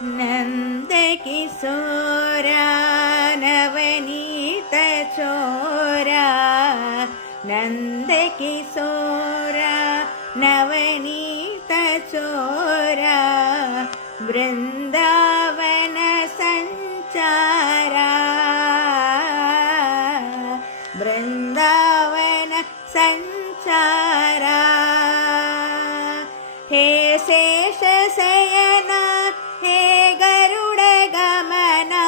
नन्दकिशोरा नवनीतचोरा नन्दकिशोरा नवनीतचोरा वृन्दावन सञ्चारा वृन्दावन सञ्चारा हे शेषशयना हे गरुडगमना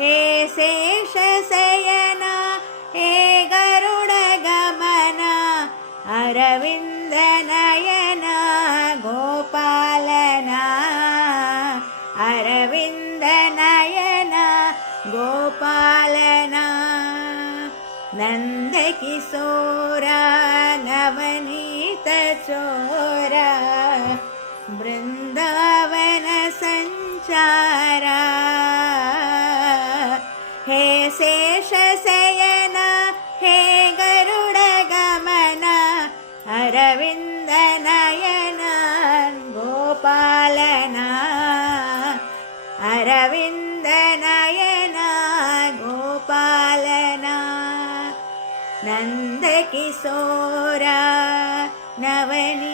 हे शेषशयना हे गरुडगमना अरविन्दनयना गोपालना अरविन्दनयना गोपालना नन्दकिशोरा नवनीतचोरा वृन्दावन सञ्चारा हे शेषशयना हे गरुडगमना अरविन्दनयना गोपालना अरविन्दनयना गोपालना नन्दकिशोरा नवनीतचोरा